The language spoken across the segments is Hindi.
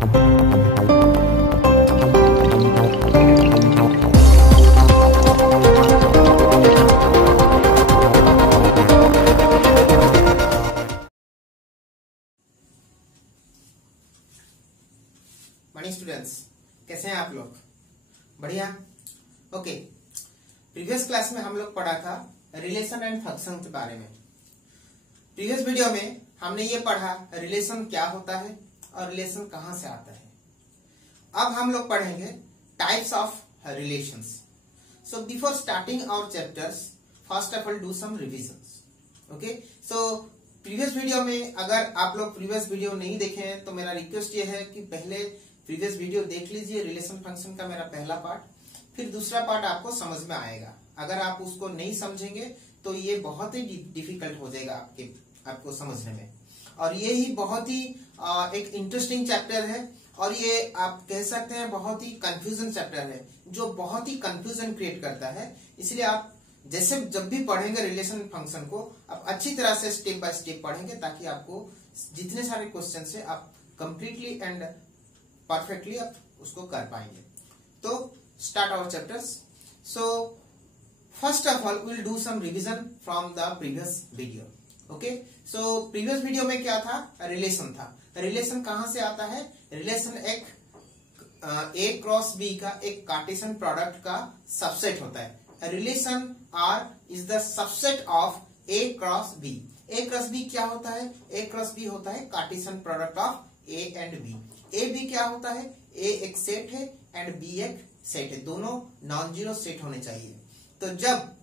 मॉर्निंग स्टूडेंट्स, कैसे हैं आप लोग? बढ़िया। ओके, प्रीवियस क्लास में हम लोग पढ़ा था रिलेशन एंड फंक्शन के बारे में। प्रीवियस वीडियो में हमने ये पढ़ा रिलेशन क्या होता है और रिलेशन कहां से आता है। अब हम लोग पढ़ेंगे types of relations. So before starting our chapters, first of all do some revisions. Okay, so previous video में अगर आप लोग प्रीवियस वीडियो नहीं देखे हैं तो मेरा रिक्वेस्ट ये है कि पहले प्रीवियस वीडियो देख लीजिए, रिलेशन फंक्शन का मेरा पहला पार्ट, फिर दूसरा पार्ट आपको समझ में आएगा। अगर आप उसको नहीं समझेंगे तो ये बहुत ही डिफिकल्ट हो जाएगा आपको समझने में। और ये ही बहुत ही एक इंटरेस्टिंग चैप्टर है और ये आप कह सकते हैं बहुत ही कंफ्यूजन चैप्टर है, जो बहुत ही कंफ्यूजन क्रिएट करता है। इसलिए आप जैसे जब भी पढ़ेंगे रिलेशन फंक्शन को, आप अच्छी तरह से स्टेप बाय स्टेप पढ़ेंगे ताकि आपको जितने सारे क्वेश्चन से आप कंप्लीटली एंड परफेक्टली आप उसको कर पाएंगे। तो start our chapters. So first of all will do some revision from the previous video. Okay, so previous video में क्या था? रिलेशन था। रिलेशन कहां से आता है? रिलेशन एक ए क्रॉस बी का एक कार्टेशियन प्रोडक्ट का सबसेट होता है। Relation R is the subset of A cross B. A cross B क्या होता है? ए क्रॉस बी होता है Cartesian product of A and B. A B क्या होता है? ए एक सेट है एंड बी एक सेट है, दोनों नॉन जीरो सेट होने चाहिए। तो जब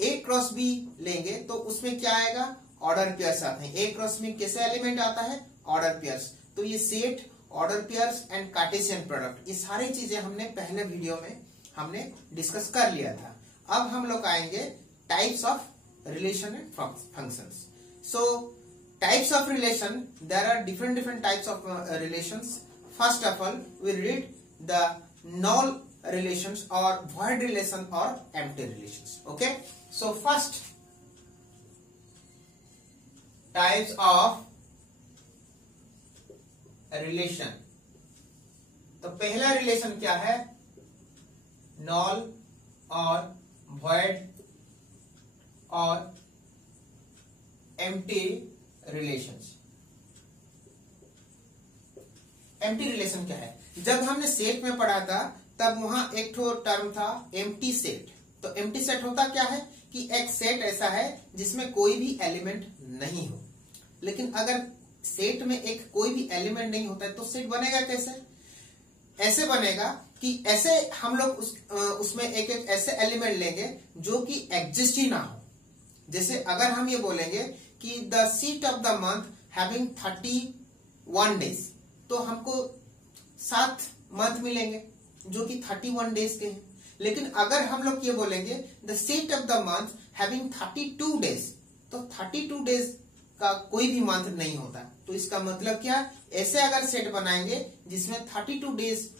ए क्रॉस बी लेंगे तो उसमें क्या आएगा? ऑर्डर पेयर्स आते हैं। ए क्रॉस में कैसे एलिमेंट आता है? Order pairs. तो ये set, order pairs and Cartesian product, ये सारी चीजें हमने पहले वीडियो में हमने डिस्कस कर लिया था। अब हम लोग आएंगे types of relation and functions. So types of relation, there are different types of relations. First of all, we read the null relations or void relation or empty relations. Okay, so first types of relation. तो पहला रिलेशन क्या है? null और void और empty रिलेशंस। एम्प्टी रिलेशन क्या है? जब हमने सेट में पढ़ा था तब वहां एक ठो टर्म था एम्प्टी सेट। तो एम्प्टी सेट होता क्या है कि एक सेट ऐसा है जिसमें कोई भी एलिमेंट नहीं हो। लेकिन अगर सेट में एक कोई भी एलिमेंट नहीं होता है तो सेट बनेगा कैसे? ऐसे बनेगा कि ऐसे हम लोग उसमें एक ऐसे एलिमेंट लेंगे जो कि एग्जिस्ट ही ना हो। जैसे अगर हम ये बोलेंगे कि the seat of the month having 31 days, तो हमको 7 मंथ मिलेंगे जो कि 31 डेज के हैं। लेकिन अगर हम लोग ये बोलेंगे the seat of the month having 32 days, तो 32 डेज का कोई भी मंथ नहीं होता। तो इसका मतलब क्या? ऐसे अगर सेट बनाएंगे जिसमें 32 डेज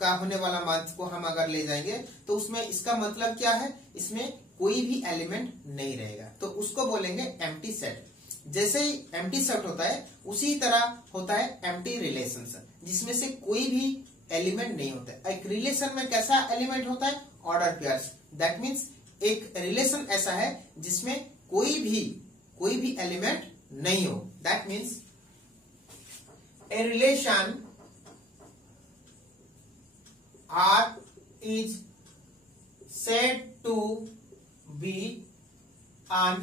का होने वाला मंथ को हम अगर ले जाएंगे तो उसमें इसका मतलब क्या है? इसमें कोई भी एलिमेंट नहीं रहेगा, तो उसको बोलेंगे एम्प्टी सेट। जैसे ही एम्प्टी सेट होता है उसी तरह होता है एम्प्टी रिलेशन, जिसमें से कोई भी एलिमेंट नहीं होता है। एक रिलेशन में कैसा एलिमेंट होता है? Order pairs. दैट मीन्स एक रिलेशन ऐसा है जिसमें कोई भी एलिमेंट नहीं हो। That means a relation R is said to be an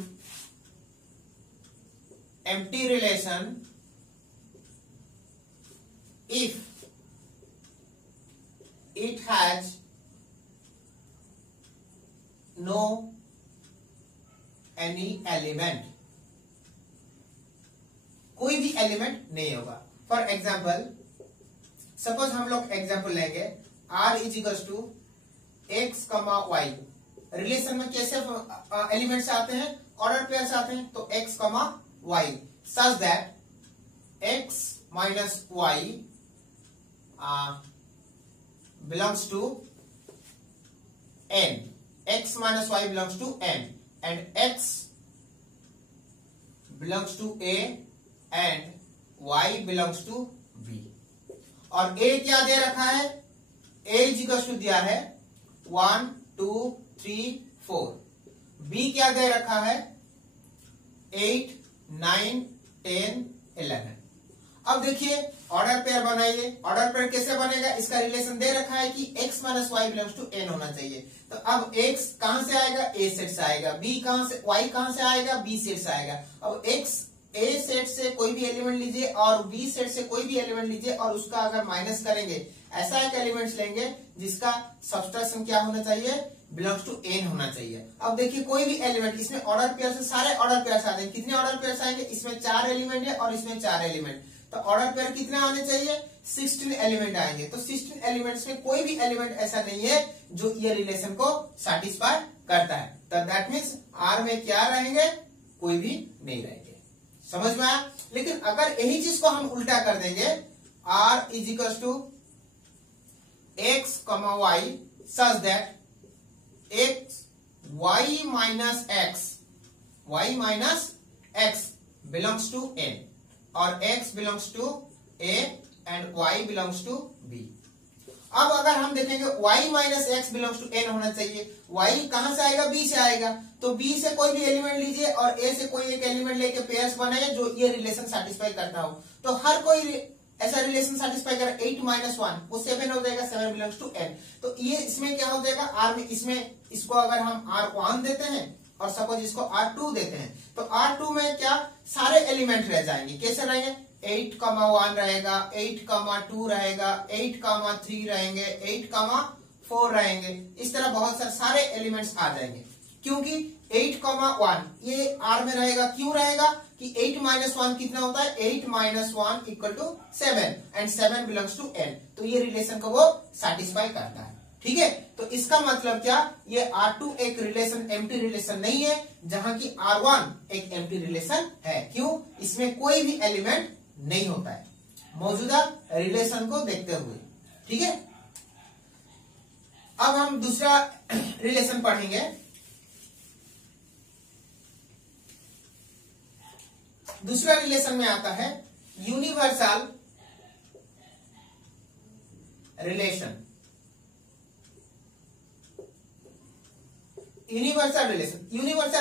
empty relation if it has no any element, कोई भी एलिमेंट नहीं होगा। फॉर एग्जाम्पल, सपोज हम लोग एग्जाम्पल लेंगे r is equals to x, y। Relation में कैसे एलिमेंट्स आते हैं? ऑर्डर पेयर्स आते हैं। तो x, y such that x minus y belongs to n, x minus y belongs to n and x belongs to a and y belongs to b. और ए क्या दे रखा है, ए इज इक्वल टू दिया है 1 2 3 4, बी क्या दे रखा है 8 9 10 11। अब देखिए ऑर्डर पेयर बनाइए। ऑर्डर पेयर कैसे बनेगा, इसका रिलेशन दे रखा है कि x minus y belongs to n होना चाहिए। तो अब x कहां से आएगा, a सेट से आएगा, b कहां से, y कहां से आएगा, b सेट से आएगा। अब x a सेट से कोई भी एलिमेंट लीजिए और b सेट से कोई भी एलिमेंट लीजिए और उसका अगर माइनस करेंगे, ऐसा एक एलिमेंट लेंगे जिसका सबट्रैक्शन क्या होना चाहिए, बिलोंग्स टू n होना चाहिए। अब देखिए कोई भी एलिमेंट, इसमें ऑर्डर पेयर से सारे ऑर्डर पेयर आ जाएंगे। कितने ऑर्डर पेयर आएंगे, इसमें 4 एलिमेंट है और इसमें 4 एलिमेंट, तो ऑर्डर पेयर कितने आने चाहिए, 16 एलिमेंट आएंगे। तो 16 एलिमेंट्स में कोई भी एलिमेंट ऐसा नहीं है जो ये रिलेशन को सैटिस्फाई करता है। तो दैट मीन्स आर में क्या रहेंगे, कोई भी नहीं रहेंगे। समझ में आया। लेकिन अगर यही चीज को हम उल्टा कर देंगे, R is equal to x comma y such that x y minus x belongs to n और x belongs to a and y belongs to b। अब अगर हम देखेंगे y minus x belongs to n होना चाहिए, y कहां से आएगा, b से आएगा। तो b से कोई भी एलिमेंट लीजिए और a से कोई एक एलिमेंट लेके पेयर्स बनाइए जो ये रिलेशन सेटिस्फाई करता हो। तो हर कोई ऐसा रिलेशन सेटिस्फाई करे, 8 माइनस 1 वो 7 हो जाएगा, 7 बिलोंग्स टू n। तो ये इसमें क्या हो जाएगा, r में, इसमें इसको अगर हम r1 देते हैं और सपोज इसको R2 देते हैं, तो R2 में क्या सारे एलिमेंट रह जाएंगे। कैसे रहेंगे, 8,1 रहेगा, 8,2 रहेगा, 8,3 रहेंगे, 8,4 रहेंगे। इस तरह बहुत सारे एलिमेंट्स आ जाएंगे। क्योंकि 8,1 ये R में रहेगा, क्यों रहेगा कि 8 माइनस 1 कितना होता है, 8 minus 1 equal to 7 and 7 belongs to n। तो ये रिलेशन को वो सेटिस्फाई करता है। ठीक है, तो इसका मतलब क्या, ये R2 एक रिलेशन एम्प्टी रिलेशन नहीं है, जहां की R1 एक एम्प्टी रिलेशन है। क्यों, इसमें कोई भी एलिमेंट नहीं होता है मौजूदा रिलेशन को देखते हुए। ठीक है, अब हम दूसरा रिलेशन पढ़ेंगे। दूसरा रिलेशन में आता है यूनिवर्सल रिलेशन। यूनिवर्सल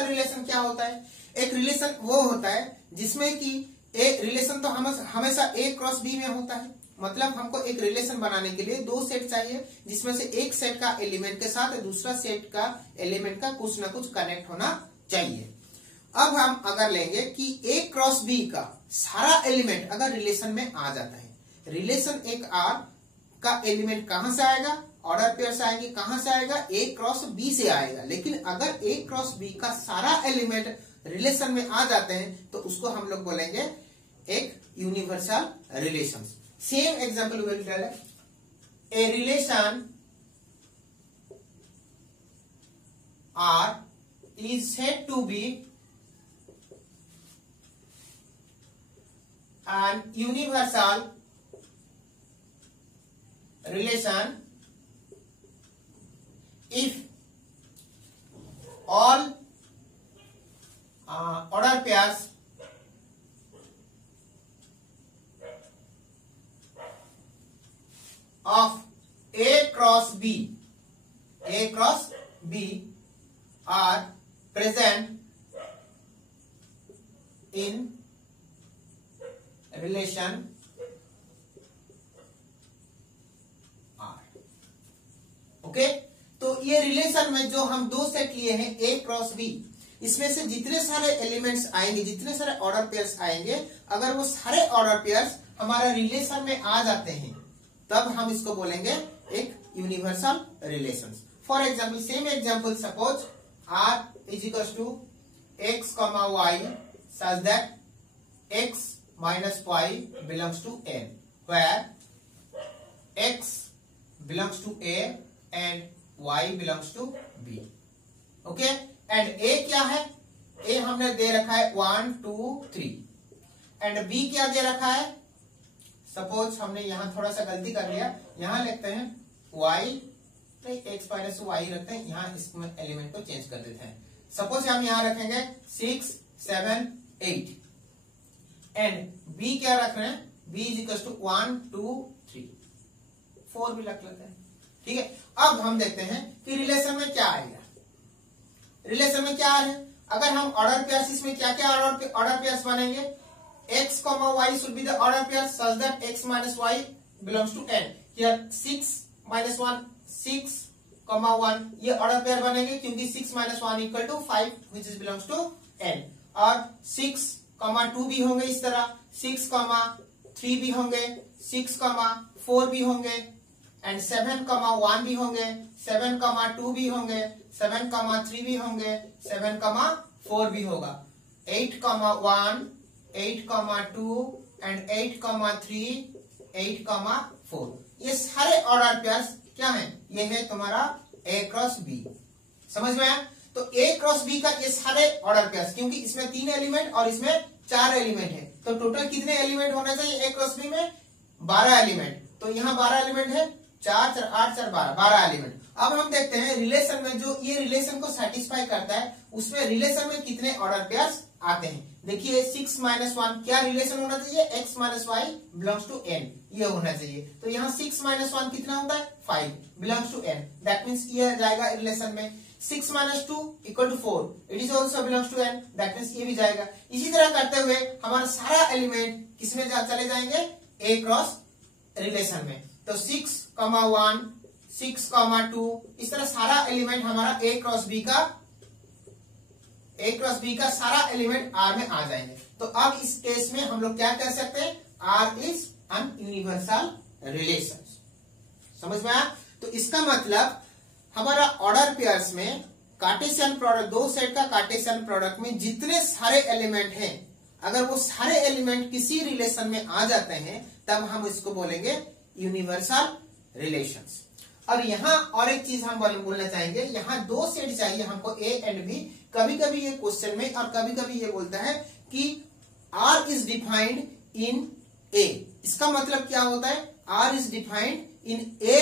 रिलेशन क्या होता है, एक रिलेशन वो होता है जिसमें कि एक रिलेशन तो हमेशा ए क्रॉस बी में होता है। मतलब हमको एक रिलेशन बनाने के लिए दो सेट चाहिए, जिसमें से एक सेट का एलिमेंट के साथ दूसरा सेट का एलिमेंट का कुछ ना कुछ कनेक्ट होना चाहिए। अब हम अगर लेंगे कि ए क्रॉस बी का सारा एलिमेंट अगर रिलेशन में आ जाता है, रिलेशन एक आर का एलिमेंट कहां से आएगा, ऑर्डर पेयर से आएंगे, कहां से आएगा, ए क्रॉस बी से आएगा। लेकिन अगर ए क्रॉस बी का सारा एलिमेंट रिलेशन में आ जाते हैं तो उसको हम लोग बोलेंगे एक universal relation. Same example will tell, a relation R is said to be an universal relation if all order pairs of A cross B are present in relation R. Okay, तो ये रिलेशन में जो हम दो सेट लिए हैं ए क्रॉस बी, इसमें से जितने सारे एलिमेंट्स आएंगे, जितने सारे ऑर्डर पेयर्स आएंगे, अगर वो सारे ऑर्डर पेयर्स हमारा रिलेशन में आ जाते हैं तब हम इसको बोलेंगे एक universal relation. For example, same example, suppose R is equal to x comma y such that x minus y belongs to n, where x belongs to a and y belongs to b. Okay, and a क्या है, a हमने दे रखा है 1 2 3 एंड b क्या दे रखा है, सपोज हमने यहां थोड़ा सा गलती कर लिया, यहां लिखते हैं y नहीं, x माइनस y रखते हैं, यहां इसमें एलिमेंट को चेंज कर देते हैं। सपोज हम यहां रखेंगे 6 7 8 एंड b क्या रख रहे हैं, b इज इक्वल टू 1 2 3, 4 भी रख लेते हैं। ठीक है, अब हम देखते हैं कि रिलेशन में क्या आएगा। रिलेशन में क्या है, अगर हम ऑर्डर पेयर्स, इसमें क्या क्या ऑर्डर पेयर्स बनेंगे, x, y should be the order pair such that x minus y belongs to n। Here 6 minus 1 6, 1 ये ऑर्डर पेयर बनेंगे क्योंकि 6 minus 1 equal to 5 which is belongs to n। और 6, 2 भी होंगे इस तरह, 6, 3 भी होंगे, 6, 4 भी होंगे, एंड 7, 1 भी होंगे, 7, 2 भी होंगे, 7, 3 भी होंगे, 7, 4 भी होगा, 8, 1, 8, 2 एंड 8, 3, 8, 4। ये सारे ऑर्डर पेयर्स क्या हैं, ये है तुम्हारा a क्रॉस b। समझ में आया? तो a क्रॉस b का ये सारे ऑर्डर पेयर्स, क्योंकि इसमें 3 एलिमेंट और इसमें 4 एलिमेंट है, तो टोटल कितने एलिमेंट होना चाहिए a क्रॉस b में, 12 एलिमेंट। तो यहाँ 12 एलिमेंट है, 4, 4, 8, 4, 12 एलिमेंट। अब हम देखते हैं रिलेशन में, जो ये रिलेशन को सेटिस्फाई करता है उसमें रिलेशन में कितने ऑर्डर पेयर्स आते हैं। देखिए 6 minus 1 क्या रिलेशन होना चाहिए, x minus y belongs to n, ये होना चाहिए। तो यहाँ 6 minus 1 कितना होता है, 5 belongs to n, that means ये जाएगा रिलेशन में। 6 minus 2 equal to 4, it is also belongs to n, that means ये भी जाएगा। इसी तरह करते हुए हमारा सारा एलिमेंट किसमें चले जाएंगे, a क्रॉस रिलेशन में। तो 6, 1, 6, 2, इस तरह सारा एलिमेंट हमारा a क्रॉस b का सारा एलिमेंट R में आ जाएंगे। तो अब इस केस में हम लोग क्या कह सकते हैं, R is an universal relation. समझ में आया? तो इसका मतलब हमारा ऑर्डर पेयर्स में कार्टेशियन प्रोडक्ट, दो सेट का कार्टेशियन प्रोडक्ट में जितने सारे एलिमेंट हैं, अगर वो सारे एलिमेंट किसी रिलेशन में आ जाते हैं तब हम इसको बोलेंगे यूनिवर्सल रिलेशंस। और यहाँ और एक चीज हम बोलना चाहेंगे, यहाँ दो सेट चाहिए हमको A एंड B। कभी कभी ये क्वेश्चन में और कभी कभी ये बोलता है कि R is defined in A। इसका मतलब क्या होता है, R is defined in A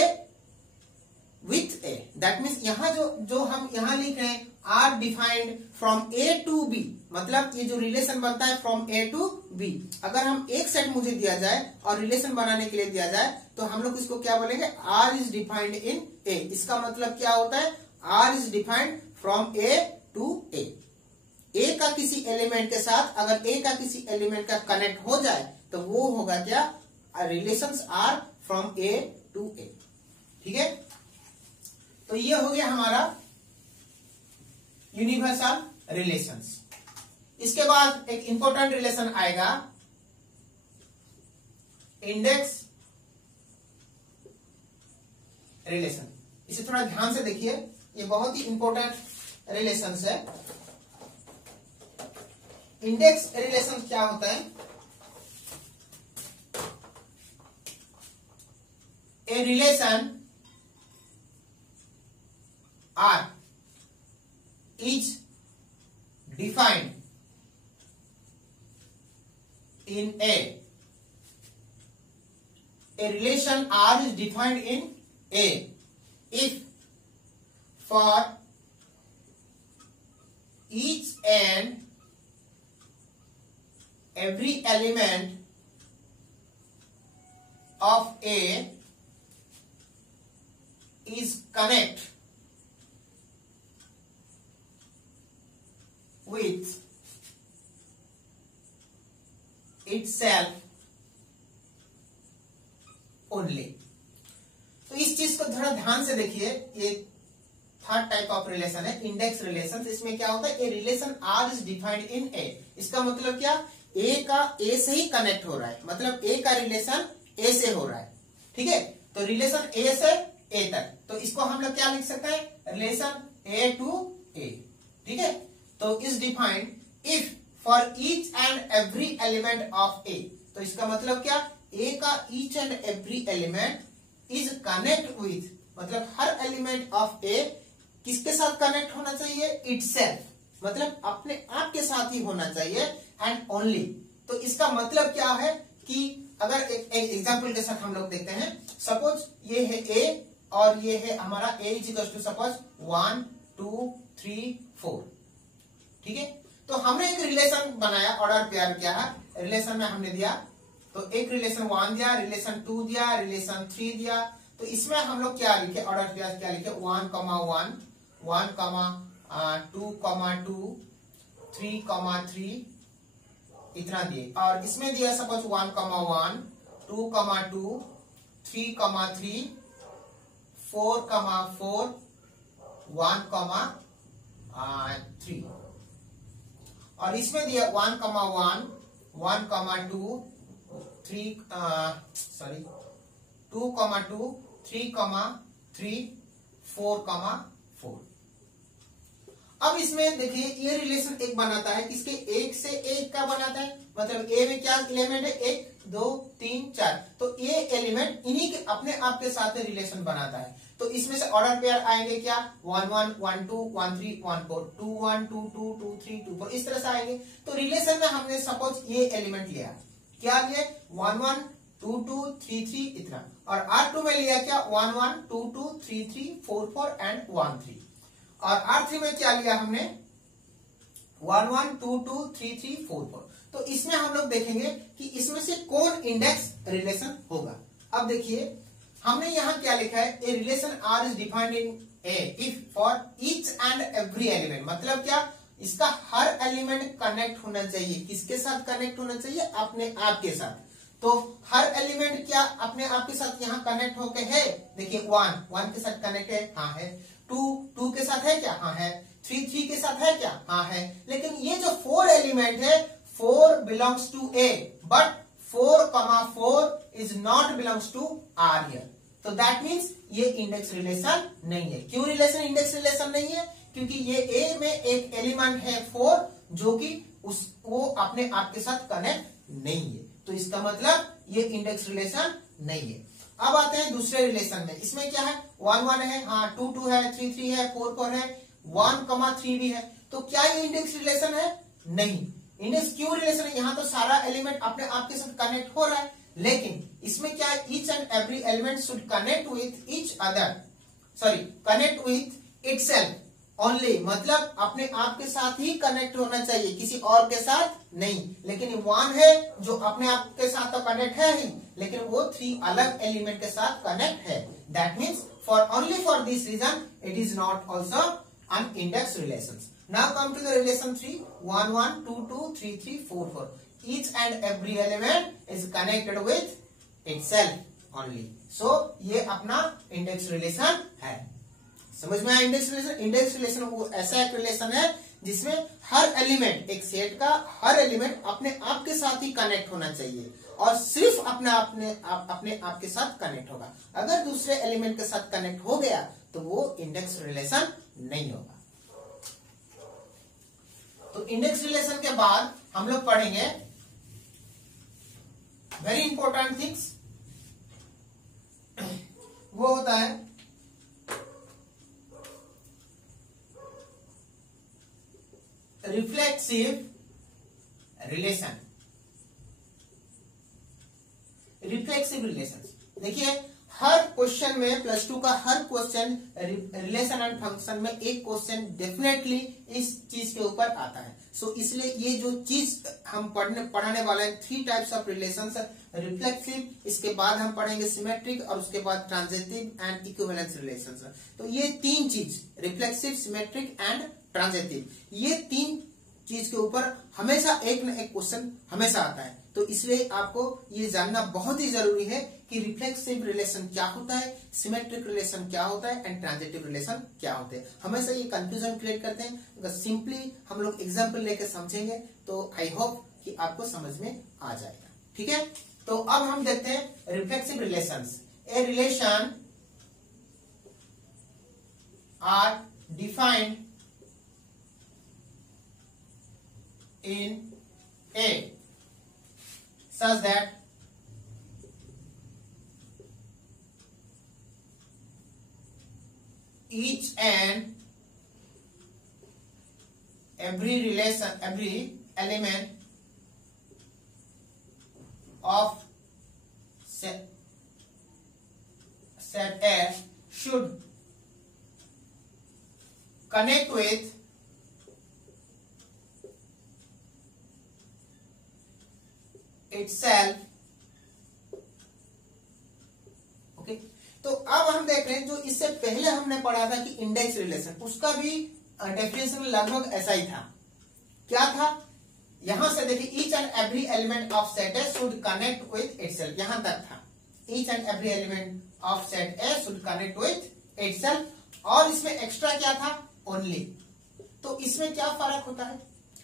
with A, that means यहाँ जो हम यहाँ लिख रहे हैं R defined from A to B, मतलब ये जो रिलेशन बनता है फ्रॉम A टू B। अगर हम एक सेट मुझे दिया जाए और रिलेशन बनाने के लिए दिया जाए तो हम लोग इसको क्या बोलेंगे, R is defined in A। इसका मतलब क्या होता है, R is defined from A to A। A का किसी एलिमेंट के साथ अगर A का किसी एलिमेंट का कनेक्ट हो जाए तो वो होगा क्या, relations are from A to A। ठीक है, तो ये हो गया हमारा यूनिवर्सल रिलेशंस। इसके बाद एक इंपॉर्टेंट रिलेशन आएगा इंडेक्स रिलेशन। इसे थोड़ा ध्यान से देखिए, ये बहुत ही इंपॉर्टेंट रिलेशन है। इंडेक्स रिलेशन क्या होता है, a relation R is defined in A relation R is defined in A if for each and every element of A is connect with itself only। तो इस चीज को थोड़ा ध्यान से देखिए, ये थर्ड टाइप ऑफ रिलेशन है इंडेक्स रिलेशन। इसमें क्या होता है, a relation R is defined in A। इसका मतलब क्या, A का A से ही कनेक्ट हो रहा है, मतलब A का रिलेशन A से हो रहा है। ठीक है, तो रिलेशन A से A तक, तो इसको हम लोग क्या लिख सकते हैं, रिलेशन A टू A। ठीक है, तो is defined if for each and every element of A। तो इसका मतलब क्या, A का each and every element is connect with, मतलब हर एलिमेंट ऑफ A किसके साथ कनेक्ट होना चाहिए, इटसेल्फ, मतलब अपने आप के साथ ही होना चाहिए, एंड ओनली। तो इसका मतलब क्या है कि अगर एक एग्जांपल के साथ हम लोग देखते हैं, सपोज ये है A और ये है हमारा A is equal to suppose 1 2 3 4। ठीक है, तो हमने एक रिलेशन बनाया, ऑर्डर पेयर क्या है, रिलेशन में हमने दिया, तो एक रिलेशन 1 दिया, रिलेशन 2 दिया, रिलेशन 3 दिया। तो इसमें हम लोग क्या लिखे, ऑर्डर क्या लिखे, 1, 1, 1, 2, 2, 3, 3 इतना दिए। और इसमें दिया सपोज 1, 1, 2, 2, 3, 3, 4, 4, 1, 3। और इसमें दिया 1, 1, 1, 2, 3 सॉरी 2, 2, 3, 3, 4, 4। अब इसमें देखिए ये रिलेशन एक बनाता है, इसके एक से एक का बनाता है, मतलब ए में क्या एलिमेंट है, 1, 2, 3, 4। तो ये एलिमेंट इन्हीं के अपने आप के साथ रिलेशन बनाता है। तो इसमें से ऑर्डर पेयर आएंगे क्या, 1, 1, 1, 2, 1, 3, 1, 4, 2, 1, 2, 2, 2, 3, 2, 4 इस तरह से आएंगे। तो रिलेशन में हमने सपोज ये एलिमेंट लिया, क्या लिया, 1, 1, 2, 2, 3, 3 इतना। और R2 में लिया क्या, 1, 1, 2, 2, 3, 3, 4, 4 एंड 1, 3। और R3 में क्या लिया हमने, 1, 1, 2, 2, 3, 3, 4, 4। तो इसमें हम लोग देखेंगे कि इसमें से कौन इंडेक्स रिलेशन होगा। अब देखिए हमने यहाँ क्या लिखा है, a relation R is defined in A if for each and every element. मतलब क्या, इसका हर एलिमेंट कनेक्ट होना चाहिए, किसके साथ कनेक्ट होना चाहिए, अपने आप के साथ। तो हर एलिमेंट क्या अपने आप के साथ यहाँ कनेक्ट होके है, देखिए 1 के साथ कनेक्ट है, हाँ है, 2 के साथ है क्या, हाँ है, 3 के साथ है क्या, हाँ है। लेकिन ये जो 4 एलिमेंट है, 4 belongs to A but 4, 4 is not belongs to R here. तो दैट मीन्स ये इंडेक्स रिलेशन नहीं है। क्यों रिलेशन इंडेक्स रिलेशन नहीं है, क्योंकि ये ए में एक एलिमेंट है 4 जो कि वो अपने आप के साथ कनेक्ट नहीं है। तो इसका मतलब ये इंडेक्स रिलेशन नहीं है। अब आते हैं दूसरे रिलेशन में, इसमें क्या है, 1, 1 है, हाँ 2, 2 है, 3, 3 है, 4, 4 है, 1, 3 भी है। तो क्या ये इंडेक्स रिलेशन है, नहीं। इंडेक्स क्यों रिलेशन है, यहाँ तो सारा एलिमेंट अपने आप के साथ कनेक्ट हो रहा है। लेकिन इसमें क्या है, each and every element should connect with each other, sorry connect with itself only. मतलब अपने आप के साथ ही कनेक्ट होना चाहिए, किसी और के साथ नहीं। लेकिन 1 है जो अपने आप के साथ तो कनेक्ट है ही, लेकिन वो 3 अलग एलिमेंट के साथ कनेक्ट है। That means for only for this reason it is not also an index relations. Now come to the relation 3, 1, 1, 2, 2, 3, 3, 4, 4. Each and every element is connected with itself only. So ये अपना index relation है। समझ में आया इंडेक्स रिलेशन? इंडेक्स रिलेशन वो ऐसा एक रिलेशन है जिसमें हर एलिमेंट, एक सेट का हर एलिमेंट अपने आप के साथ ही कनेक्ट होना चाहिए और सिर्फ अपने आप के साथ कनेक्ट होगा। अगर दूसरे एलिमेंट के साथ कनेक्ट हो गया तो वो इंडेक्स रिलेशन नहीं होगा। तो इंडेक्स रिलेशन के बाद हम लोग पढ़ेंगे वेरी इंपॉर्टेंट थिंग्स, वो होता है रिफ्लेक्सिव रिलेशन। रिफ्लेक्सिव रिलेशन देखिए हर क्वेश्चन में, प्लस 2 का हर क्वेश्चन रिलेशन एंड फंक्शन में एक क्वेश्चन डेफिनेटली इस चीज के ऊपर आता है। सो इसलिए ये जो चीज हम पढ़ाने वाले हैं, 3 टाइप्स ऑफ रिलेशंस, रिफ्लेक्सिव, इसके बाद हम पढ़ेंगे सिमेट्रिक और उसके बाद ट्रांजिटिव एंड इक्विवेलेंस रिलेशंस। तो ये 3 चीज, रिफ्लेक्सिव, सिमेट्रिक एंड ट्रांजिटिव, ये 3 चीज के ऊपर हमेशा एक न एक क्वेश्चन हमेशा आता है। तो इसलिए आपको ये जानना बहुत ही जरूरी है कि रिफ्लेक्सिव रिलेशन क्या होता है, सिमेट्रिक रिलेशन क्या होता है एंड ट्रांजिटिव रिलेशन क्या होते हैं। हमेशा ये कंफ्यूजन क्रिएट करते हैं। अगर सिंपली हम लोग एग्जांपल लेकर समझेंगे तो आई होप कि आपको समझ में आ जाएगा। ठीक है, तो अब हम देखते हैं reflexive relations. A relation R defined in A such that each and every element of set A should connect with itself okay, तो अब हम देख रहे हैं जो इससे पहले हमने पढ़ा था कि इंडेक्स रिलेशन, उसका भी डेफिनेशन लगभग ऐसा ही था। क्या था, यहां से देखिए each and every element of set A should connect with itself, यहां तक था। Each and every element of set A should connect with itself, और इसमें एक्स्ट्रा क्या था, ओनली। तो इसमें क्या फर्क होता है,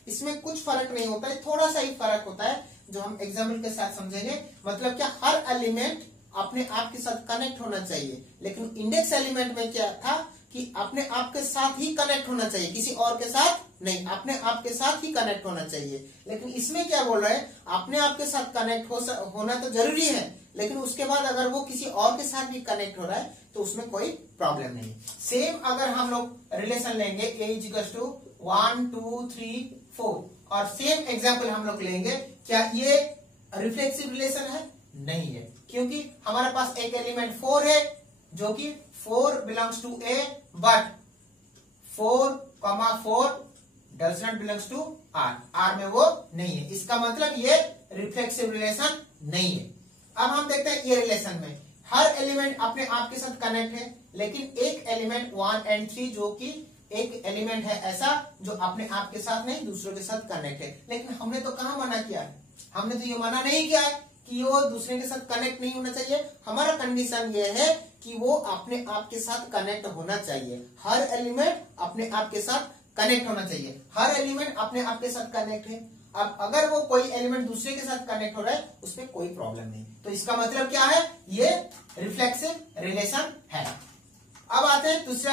इसमें कुछ फर्क नहीं होता है, थोड़ा सा ही फर्क होता है जो हम एग्जाम्पल के साथ समझेंगे। मतलब क्या, हर एलिमेंट अपने आप के साथ कनेक्ट होना चाहिए, लेकिन इंडेक्स एलिमेंट में क्या था कि अपने आप के साथ ही कनेक्ट होना चाहिए, किसी और के साथ नहीं, अपने आप के साथ ही कनेक्ट होना चाहिए। लेकिन इसमें क्या बोल रहे हैं, अपने आप के साथ कनेक्ट होना तो जरूरी है, लेकिन उसके बाद अगर वो किसी और के साथ भी कनेक्ट हो रहा है तो उसमें कोई प्रॉब्लम नहीं। सेम अगर हम लोग रिलेशन लेंगे a इक्वल टू 1 2 3 4, और सेम एग्जाम्पल हम लोग लेंगे, क्या ये रिफ्लेक्सिव रिलेशन है? नहीं है, क्योंकि हमारे पास एक एलिमेंट 4 है जो कि 4 belongs to a, but 4,4 does not belongs to r में वो नहीं है, इसका मतलब ये रिफ्लेक्सिव रिलेशन नहीं है। अब हम देखते हैं ये रिलेशन में हर एलिमेंट अपने आप के साथ कनेक्ट है, लेकिन एक एलिमेंट 1 और 3 जो कि एक एलिमेंट है ऐसा जो अपने आप के साथ नहीं दूसरों के साथ कनेक्ट है। लेकिन हमने तो कहाँ मना किया है, हमने तो ये मना नहीं किया है कि वो दूसरे के साथ कनेक्ट नहीं होना चाहिए। हमारा कंडीशन ये है कि वो अपने आप के साथ कनेक्ट होना चाहिए, हर एलिमेंट अपने आप के साथ कनेक्ट होना चाहिए, हर एलिमेंट अपने आप के साथ कनेक्ट है। अब अगर वो कोई एलिमेंट दूसरे के साथ कनेक्ट हो रहा है उसमें कोई प्रॉब्लम नहीं, तो इसका मतलब क्या है, ये रिफ्लेक्सिव रिलेशन है। अब आते हैं दूसरे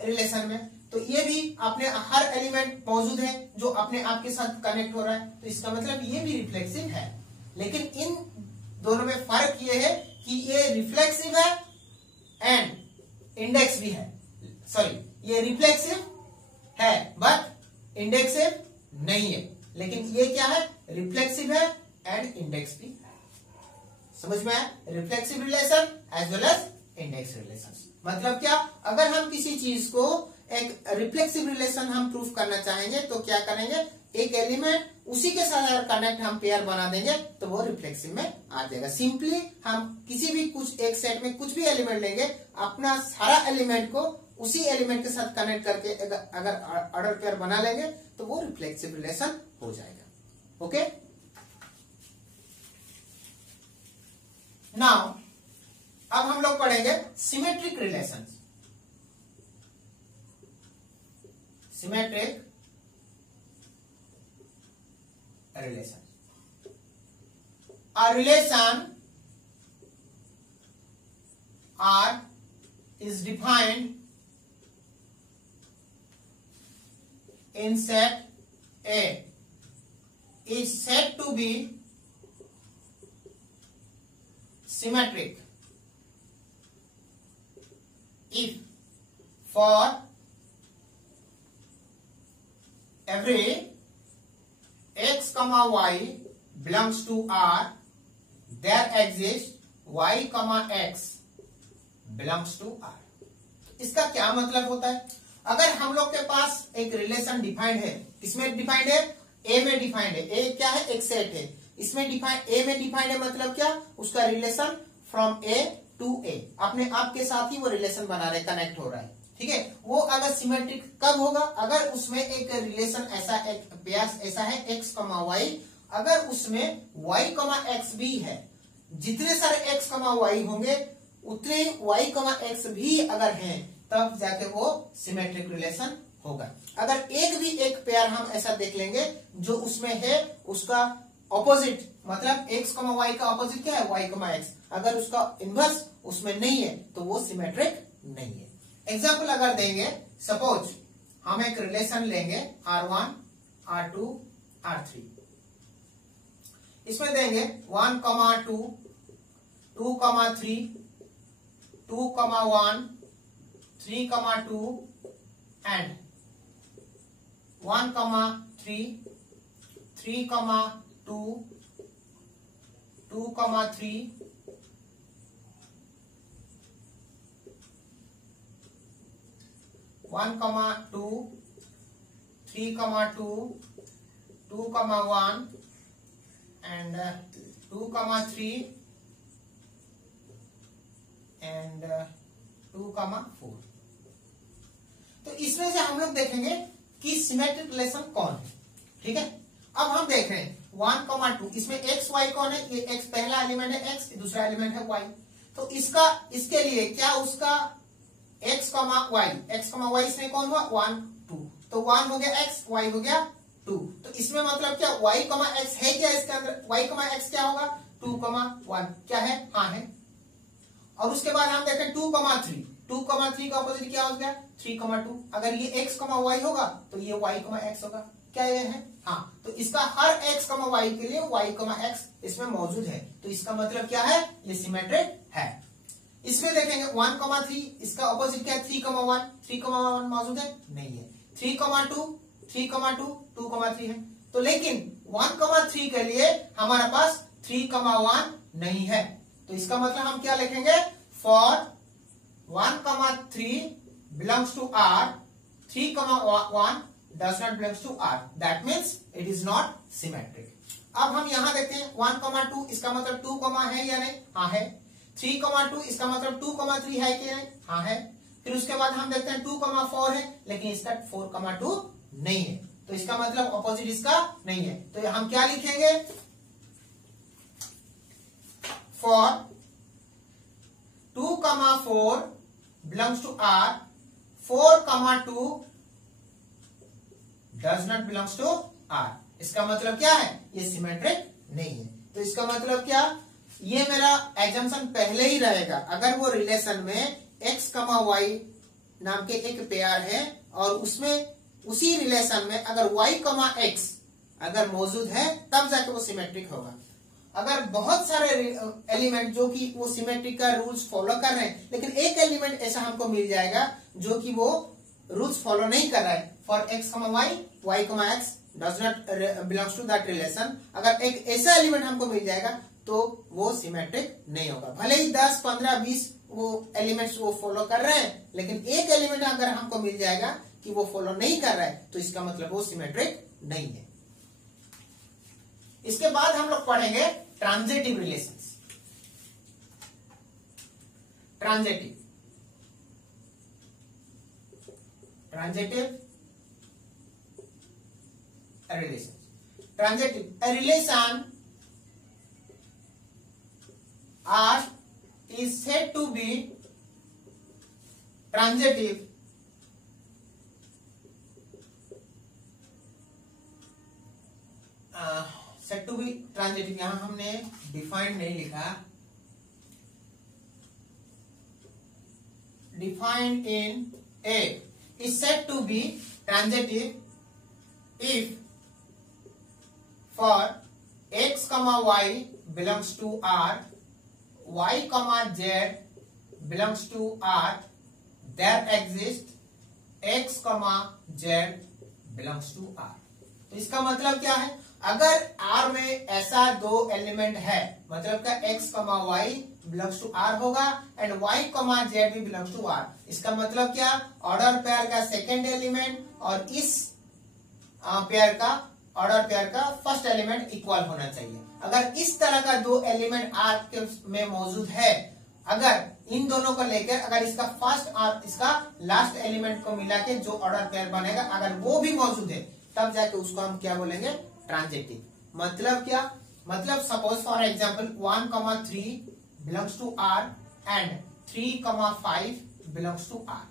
रिलेशन में, तो ये भी अपने हर एलिमेंट मौजूद है जो अपने आप के साथ कनेक्ट हो रहा है, तो इसका मतलब ये भी रिफ्लेक्सिव है। लेकिन इन दोनों में फर्क ये है कि ये रिफ्लेक्सिव है एंड इंडेक्स भी है, सॉरी ये रिफ्लेक्सिव है बट इंडेक्सिव नहीं है। लेकिन ये क्या है, रिफ्लेक्सिव है एंड इंडेक्स भी है। समझ में आया, reflexive relation as well as index relation. मतलब क्या, अगर हम किसी चीज को एक रिफ्लेक्सिव रिलेशन हम प्रूफ करना चाहेंगे तो क्या करेंगे, एक एलिमेंट उसी के साथ अगर कनेक्ट हम पेयर बना देंगे तो वो रिफ्लेक्सिव में आ जाएगा। सिंपली हम किसी भी कुछ एक सेट में कुछ भी एलिमेंट लेंगे, अपना सारा एलिमेंट को उसी एलिमेंट के साथ कनेक्ट करके अगर ऑर्डर पेयर बना लेंगे तो वो रिफ्लेक्सिव रिलेशन हो जाएगा। ओके, नाउ अब हम लोग पढ़ेंगे symmetric relation. Symmetric relation, a relation R is defined in set A is said to be symmetric if for every x comma y belongs to R there exists y comma x belongs to R। इसका क्या मतलब होता है, अगर हम लोग के पास एक रिलेशन डिफाइंड है, किसमें डिफाइंड है, ए में डिफाइंड है। ए क्या है, एक सेट है, इसमें डिफाइंड, ए में डिफाइंड है मतलब क्या, उसका रिलेशन फ्रॉम ए टू ए, अपने आप के साथ ही वो रिलेशन बना रहे, कनेक्ट हो रहा है, ठीक है। वो अगर सिमेट्रिक कब होगा, अगर उसमें एक रिलेशन ऐसा, एक पेयर ऐसा है x कमा y, अगर उसमें y कमा x भी है, जितने सारे x कमा y होंगे उतने y कमा x भी अगर हैं तब जाके वो सिमेट्रिक रिलेशन होगा। अगर एक भी एक पेयर हम ऐसा देख लेंगे जो उसमें है उसका ऑपोजिट, मतलब x कमा y का ऑपोजिट क्या है, y कमा x, अगर उसका इनवर्स उसमें नहीं है तो वो सिमेट्रिक नहीं है। एग्जाम्पल अगर देंगे, सपोज हम एक रिलेशन लेंगे R1 R2 R3, इसमें देंगे 1 2 2 3 2 1 3 2 एंड 1 3 3 2 2 3 1 2 3 2 2 1 and 2 3 एंड 2,4। तो इसमें से हम लोग देखेंगे कि सिमेट्रिक रिलेशन कौन है। ठीक है, अब हम देख रहे हैं 1,2, इसमें एक्स वाई कौन है, ये एक्स पहला एलिमेंट है, एक्स दूसरा एलिमेंट है वाई। तो इसके लिए क्या उसका एक्स वाई इसमें कौन हुआ 1, 2, तो 1 हो गया एक्स, वाई हो गया 2। तो इसमें मतलब क्या वाई एक्स है क्या, इसके अंदर वाई एक्स क्या होगा 2,1 क्या है, हाँ है। और उसके बाद हम देखें 2,3, 2,3 का अपोजिट क्या हो गया 3,2। अगर ये एक्स वाई होगा तो ये वाई एक्स होगा, क्या ये है, हाँ। तो इसका हर एक्स वाई के लिए वाई एक्स इसमें मौजूद है, तो इसका मतलब क्या है, ये सिमेट्रिक है। इसमें देखेंगे 1,3, इसका अपोजिट क्या है 3,1, 3,1 मौजूद है, नहीं है। 3,2, 2,3 है। तो लेकिन 1,3 के लिए हमारे पास 3,1 नहीं है, तो इसका मतलब हम क्या लिखेंगे, for 1,3 belongs to R, 3,1 does not belongs to R, that means it is not symmetric। अब हम यहां देखते हैं 1,2 इसका मतलब 2, है या नहीं, हाँ है। 3,2 इसका मतलब 2,3 है कि नहीं, हाँ है। फिर उसके बाद हम देखते हैं 2,4 है, लेकिन इसका 4,2 नहीं है, तो इसका मतलब ऑपोजिट इसका नहीं है। तो हम क्या लिखेंगे, for 2,4 belongs to R, 4,2 does not belongs to R। इसका मतलब क्या है, ये सिमेट्रिक नहीं है। तो इसका मतलब क्या, ये मेरा एजम्पशन पहले ही रहेगा, अगर वो रिलेशन में x, y नाम के एक पेयर है और उसमें उसी रिलेशन में अगर y, x अगर मौजूद है तब जाके वो सिमेट्रिक होगा। अगर बहुत सारे एलिमेंट जो कि वो सिमेट्रिक का रूल्स फॉलो कर रहे हैं, लेकिन एक एलिमेंट ऐसा हमको मिल जाएगा जो कि वो रूल्स फॉलो नहीं कर रहा है, for x, y, x does not belongs to that relation, अगर एक ऐसा एलिमेंट हमको मिल जाएगा तो वो सिमेट्रिक नहीं होगा। भले ही 10, 15, 20 वो एलिमेंट्स वो फॉलो कर रहे हैं, लेकिन एक एलिमेंट अगर हमको मिल जाएगा कि वो फॉलो नहीं कर रहा है, तो इसका मतलब वो सिमेट्रिक नहीं है। इसके बाद हम लोग पढ़ेंगे transitive relations. Transitive relation, transitive relation R is said to be transitive said to be transitive, यहां हमने डिफाइंड नहीं लिखा, defined in A is said to be transitive if for x, y belongs to R, y, z belongs to R, there exists x, z belongs to R। तो इसका मतलब क्या है, अगर R में ऐसा दो एलिमेंट है, मतलब का x, y belongs to R होगा एंड y, z भी बिलोंग्स टू R। इसका मतलब क्या, ऑर्डर पेयर का सेकेंड एलिमेंट और इस पेयर का ऑर्डर पेयर का फर्स्ट एलिमेंट इक्वल होना चाहिए। अगर इस तरह का दो एलिमेंट R के में मौजूद है, अगर इन दोनों को लेकर अगर इसका फर्स्ट और इसका लास्ट एलिमेंट को मिला के जो ऑर्डर पेयर बनेगा, अगर वो भी मौजूद है, तब जाके उसको हम क्या बोलेंगे, ट्रांजिटिव। मतलब क्या, मतलब suppose for example 1,3 belongs to R and 3,5 belongs to R।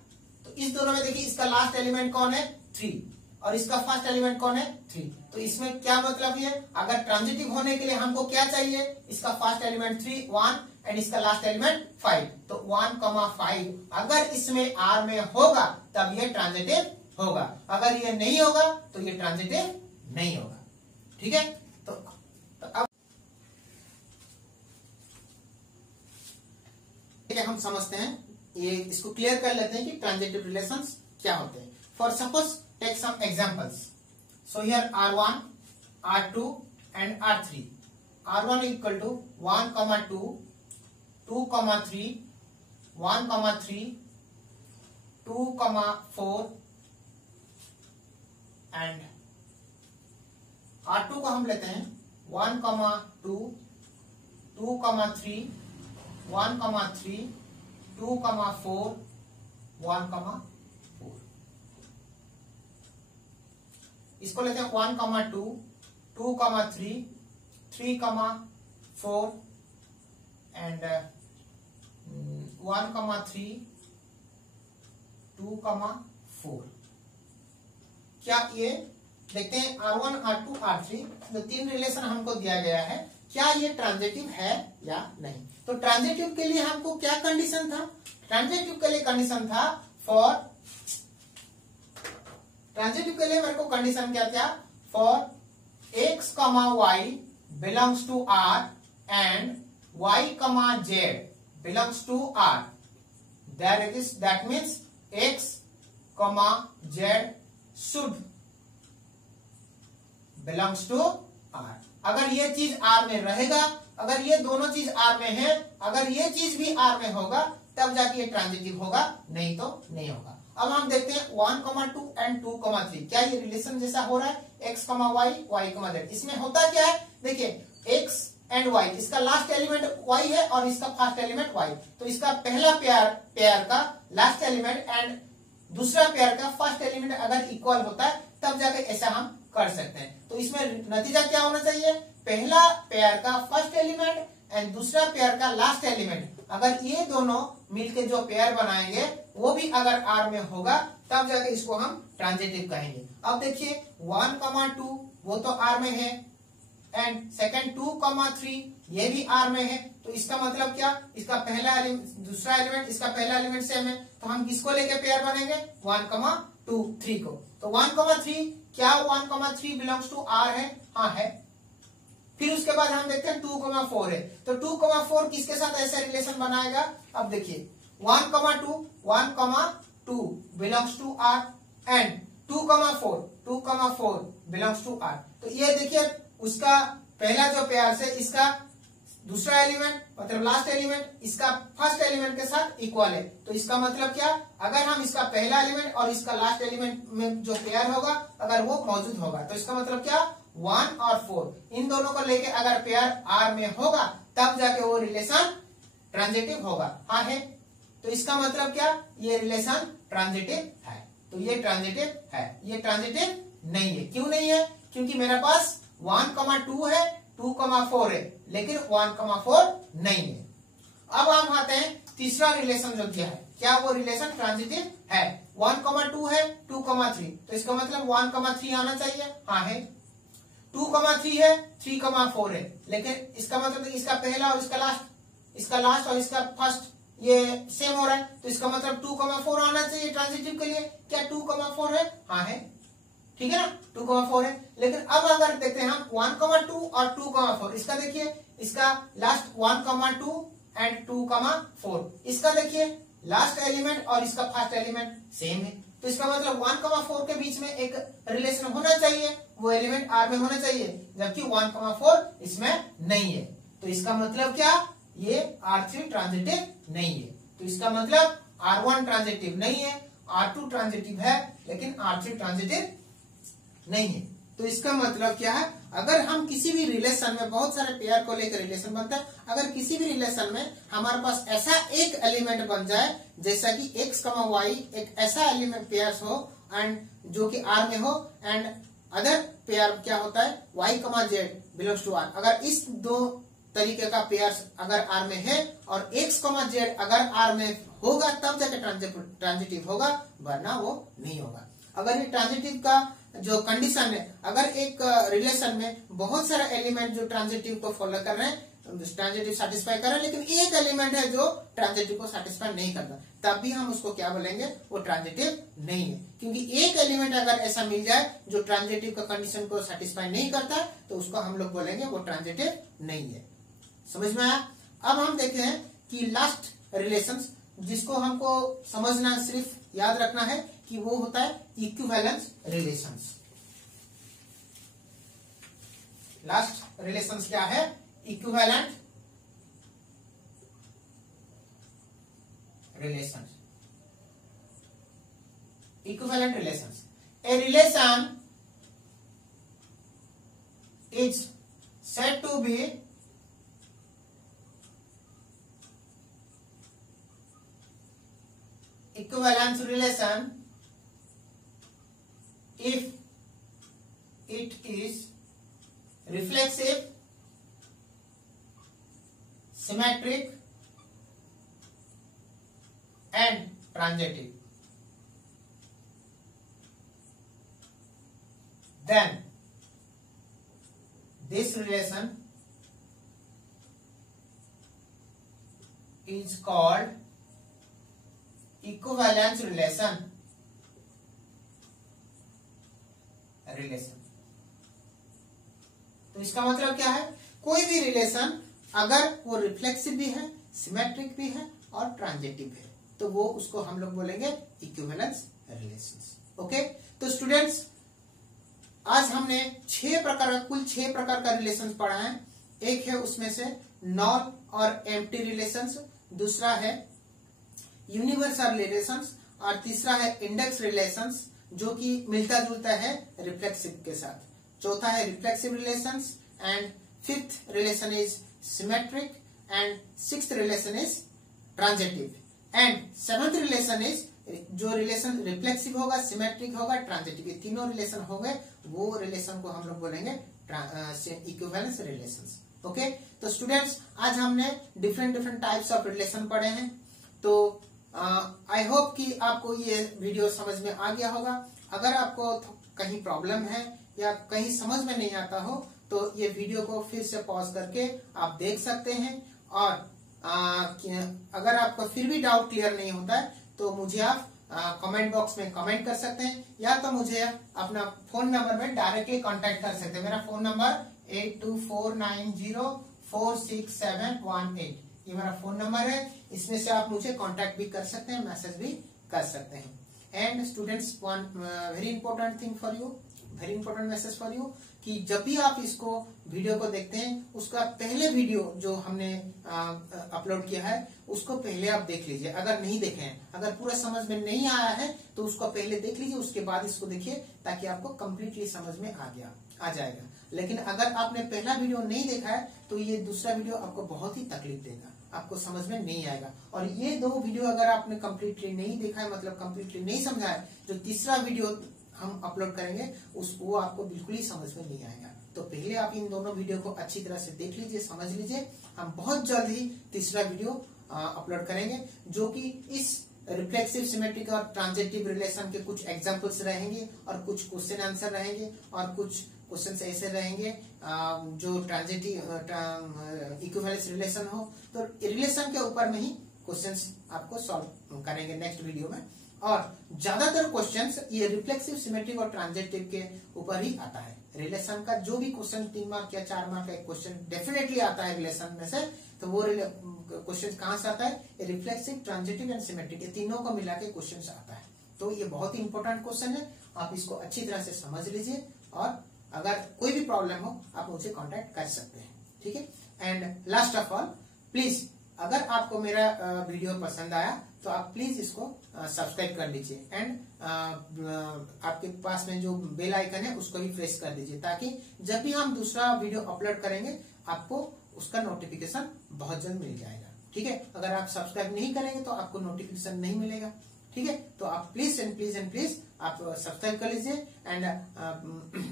तो इस दोनों में देखिए इसका लास्ट एलिमेंट कौन है 3 और इसका फर्स्ट एलिमेंट कौन है 3। तो इसमें क्या मतलब है, अगर ट्रांजिटिव होने के लिए हमको क्या चाहिए, इसका फर्स्ट एलिमेंट 3, 1 एंड इसका लास्ट एलिमेंट 5। तो 1,5 अगर इसमें R में होगा तब ये ट्रांजिटिव होगा, अगर ये नहीं होगा तो ये ट्रांजिटिव नहीं होगा। ठीक है, तो अब हम समझते हैं, ये इसको क्लियर कर लेते हैं कि ट्रांजिटिव रिलेशंस क्या होते हैं। For suppose take some examples, so here R1, R2 and R3। R1 equal to 1,2, 2,3, 1,3, 2,4 and R2 को हम लेते हैं 1,2, 2,3, 1,3, 2,4 1,4। इसको लेते हैं 1,2 2,3 3,4 एंड 1,3 2,4। क्या ये देखते हैं R1 R2 R3 जो तीन रिलेशन हमको दिया गया है, क्या ये ट्रांजिटिव है या नहीं। तो ट्रांजिटिव के लिए हमको क्या कंडीशन था, ट्रांजिटिव के लिए कंडीशन था फॉर, ट्रांजिटिव के लिए मेरे को कंडीशन क्या था, for x, y belongs to R and y, z belongs to R, that means x, z should belongs to R। अगर ये चीज R में रहेगा, अगर ये दोनों चीज R में है, अगर ये चीज भी R में होगा तब जाके ये ट्रांजिटिव होगा, नहीं तो नहीं होगा। अब हम देखते हैं 1,2 एंड 2,3 क्या ये रिलेशन जैसा हो रहा है, x, y y, z। इसमें होता क्या है, देखिए x एंड y, इसका लास्ट एलिमेंट y है और इसका फर्स्ट एलिमेंट y, तो इसका पहला पेयर का लास्ट एलिमेंट एंड दूसरा पेयर का फर्स्ट एलिमेंट अगर इक्वल होता है तब जाके ऐसा हम कर सकते हैं। तो इसमें नतीजा क्या होना चाहिए, पहला पेयर का फर्स्ट एलिमेंट एंड दूसरा पेयर का लास्ट एलिमेंट, अगर ये दोनों मिलके जो पेयर बनाएंगे वो भी अगर R में होगा तब जाके इसको हम ट्रांजिटिव कहेंगे। अब देखिए 1,2 वो तो R में है एंड सेकंड 2,3 ये भी R में है, तो इसका मतलब क्या, इसका पहला दूसरा एलिमेंट इसका पहला एलिमेंट सेम है, तो हम किसको लेके पेयर बनेंगे, 1,2 3 को। तो 1,3 क्या 1,3 बिलोंग्स टू R है, हाँ है। फिर उसके बाद हम देखते हैं 2,4 है, तो 2,4 किसके साथ ऐसा रिलेशन बनाएगा, अब देखिए 1,2 belongs to R and 2,4 belongs to R। तो ये देखिए उसका पहला जो पेयर से इसका दूसरा एलिमेंट मतलब लास्ट एलिमेंट इसका फर्स्ट एलिमेंट के साथ इक्वल है, तो इसका मतलब क्या, अगर हम इसका पहला एलिमेंट और इसका लास्ट एलिमेंट में जो पेयर होगा अगर वो मौजूद होगा तो इसका मतलब क्या, 1 और 4 इन दोनों को लेके अगर पेयर R में होगा तब जाके वो रिलेशन ट्रांजिटिव होगा, हाँ है। तो इसका मतलब क्या, ये रिलेशन ट्रांजिटिव है, तो ये ट्रांजिटिव है, ये ट्रांजिटिव नहीं है। क्यों नहीं है, क्योंकि मेरे पास 1,2 है 2,4 है लेकिन 1,4 नहीं है। अब हम आते हैं तीसरा रिलेशन जो दिया है, क्या वो रिलेशन ट्रांजिटिव है, 1,2 है 2,3, तो इसका मतलब 1,3 आना चाहिए, हाँ है। 2,3 है 3,4 है, लेकिन इसका मतलब इसका पहला और इसका लास्ट और इसका फर्स्ट ये सेम हो रहा है, तो इसका मतलब 2,4 आना चाहिए ट्रांजिटिव के लिए। क्या 2,4 है, हाँ है, ठीक है ना, 2,4 है। लेकिन अब अगर देखते हैं हम 1,2 और 2,4, इसका देखिए इसका लास्ट 1,2 एंड 2,4, इसका देखिए लास्ट एलिमेंट और इसका फर्स्ट एलिमेंट सेम है, तो इसका मतलब 1,4 के बीच में एक रिलेशन होना चाहिए, वो एलिमेंट R में होना चाहिए, जबकि 1,4 इसमें नहीं है, तो इसका मतलब क्या, ये R3 ट्रांजिटिव नहीं है। तो इसका मतलब R1 ट्रांजिटिव नहीं है, R2 ट्रांजिटिव है लेकिन R3 ट्रांजिटिव नहीं है। तो इसका मतलब क्या है, अगर हम किसी भी रिलेशन में बहुत सारे पेयर को लेकर रिलेशन बनता है, अगर किसी भी रिलेशन में हमारे पास ऐसा एक एलिमेंट बन जाए जैसा कि x, y एक ऐसा एलिमेंट पेयर हो एंड जो कि R में हो एंड अदर पेयर क्या होता है y, z belongs to R, अगर इस दो तरीके का पेयर अगर R में है और x, z अगर R में होगा तब जाके ट्रांजिटिव होगा, वरना वो नहीं होगा। अगर ये ट्रांजिटिव का जो कंडीशन है, अगर एक रिलेशन में बहुत सारा एलिमेंट जो ट्रांजिटिव को फॉलो कर रहे हैं, ट्रांजिटिव सेटिस्फाई कर रहे हैं, लेकिन एक एलिमेंट है जो ट्रांजिटिव को सेटिस्फाई नहीं करता, तब भी हम उसको क्या बोलेंगे, वो ट्रांजिटिव नहीं है। क्योंकि एक एलिमेंट अगर ऐसा मिल जाए जो ट्रांजिटिव का कंडीशन को सेटिस्फाई नहीं करता तो उसको हम लोग बोलेंगे वो ट्रांजिटिव नहीं है। समझ में आया। अब हम देखते हैं कि लास्ट रिलेशंस, जिसको हमको समझना सिर्फ याद रखना है कि वो होता है इक्विवेलेंस रिलेशंस। लास्ट रिलेशंस क्या है, equivalent relations. Equivalent relations, a relation is said to be equivalence relation if it is reflexive, symmetric and transitive, then this relation is called equivalence relation. तो इसका मतलब क्या है, कोई भी रिलेशन अगर वो रिफ्लेक्सिव भी है, सिमेट्रिक भी है और ट्रांजिटिव है तो वो उसको हम लोग बोलेंगे इक्विवेलेंस रिलेशंस। ओके, तो स्टूडेंट्स आज हमने कुल 6 प्रकार का रिलेशंस पढ़ा है। एक है उसमें से नॉन और एम्प्टी रिलेशंस, दूसरा है यूनिवर्सल रिलेशंस और तीसरा है इंडेक्स रिलेशंस जो कि मिलता जुलता है रिफ्लेक्सिव के साथ। चौथा है reflexive relations and fifth relation is symmetric and sixth relation is transitive and seventh relation is जो रिलेशन रिफ्लेक्सिव होगा, सिमेट्रिक होगा, ट्रांजिटिव, ये तीनों रिलेशन हो गए, वो रिलेशन को हम लोग बोलेंगे इक्विवेलेंस रिलेशंस। ओके, तो स्टूडेंट्स आज हमने डिफरेंट टाइप्स ऑफ रिलेशन पढ़े हैं। तो आई होप कि आपको ये वीडियो समझ में आ गया होगा। अगर आपको कहीं प्रॉब्लम है या कहीं समझ में नहीं आता हो तो ये वीडियो को फिर से पॉज करके आप देख सकते हैं और अगर आपको फिर भी डाउट क्लियर नहीं होता है तो मुझे आप कमेंट बॉक्स में कमेंट कर सकते हैं या तो मुझे अपना फोन नंबर में डायरेक्टली कांटेक्ट कर सकते हैं। मेरा फोन नंबर 8249046718 ये मेरा फोन नंबर है। इसमें से आप मुझे कांटेक्ट भी कर सकते हैं, मैसेज भी कर सकते हैं। And students one very important thing for you, very important message for you कि जब भी आप इसको वीडियो को देखते हैं उसका पहले वीडियो जो हमने अपलोड किया है उसको पहले आप देख लीजिए। अगर नहीं देखे हैं, अगर पूरा समझ में नहीं आया है तो उसको पहले देख लीजिए, उसके बाद इसको देखिए ताकि आपको कंप्लीटली समझ में आ जाएगा। लेकिन अगर आपने पहला वीडियो नहीं देखा है तो ये दूसरा वीडियो आपको बहुत ही तकलीफ देगा, आपको समझ में नहीं आएगा। और ये 2 वीडियो अगर आपने कंप्लीटली नहीं देखा है, मतलब कंप्लीटली नहीं समझा है, जो तीसरा वीडियो हम अपलोड करेंगे वो आपको बिल्कुल ही समझ में नहीं आएगा। तो पहले आप इन दोनों वीडियो को अच्छी तरह से देख लीजिए, समझ लीजिए। हम बहुत जल्द ही तीसरा वीडियो अपलोड करेंगे जो कि इस रिफ्लेक्सिव, सिमेट्रिक और ट्रांजिटिव रिलेशन के कुछ एग्जांपल्स रहेंगे और कुछ क्वेश्चन आंसर रहेंगे और कुछ क्वेश्चन ऐसे रहेंगे जो ट्रांजिटिव इक्विवेलेंस रिलेशन हो। तो रिलेशन के ऊपर में ही क्वेश्चंस आपको सॉल्व करेंगे नेक्स्ट वीडियो में। और ज्यादातर क्वेश्चंस ये रिफ्लेक्सिव, सिमेट्रिक और ट्रांजिटिव के ऊपर ही आता है। रिलेशन का जो भी क्वेश्चन 3 मार्क या 4 मार्क का एक क्वेश्चन डेफिनेटली आता है रिलेशन में से, तो वो क्वेश्चन कहाँ से आता है, रिफ्लेक्सिव, ट्रांजिटिव एंड सिमेट्रिक, ये तीनों को मिला के क्वेश्चन आता है। तो ये बहुत ही इंपॉर्टेंट क्वेश्चन है, आप इसको अच्छी तरह से समझ लीजिए और अगर कोई भी प्रॉब्लम हो आप मुझे कांटेक्ट कर सकते हैं, ठीक है। And last of all please, अगर आपको मेरा वीडियो पसंद आया तो आप प्लीज इसको सब्सक्राइब कर लीजिए एंड आपके पास में जो बेल आइकन है उसको भी प्रेस कर दीजिए ताकि जब भी हम दूसरा वीडियो अपलोड करेंगे आपको उसका नोटिफिकेशन बहुत जल्द मिल जाएगा, ठीक है। अगर आप सब्सक्राइब नहीं करेंगे तो आपको नोटिफिकेशन नहीं मिलेगा, ठीक है। तो आप प्लीज आप सब्सक्राइब कर लीजिए एंड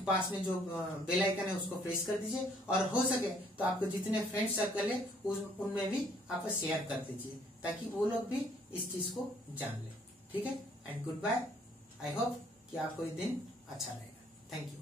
पास में जो बेल आइकन है उसको प्रेस कर दीजिए और हो सके तो आपके जितने फ्रेंड सर्कल है उनमें भी आप शेयर कर दीजिए ताकि वो लोग भी इस चीज को जान ले, ठीक है। And goodbye. I hope कि आपको ये दिन अच्छा रहेगा। Thank you.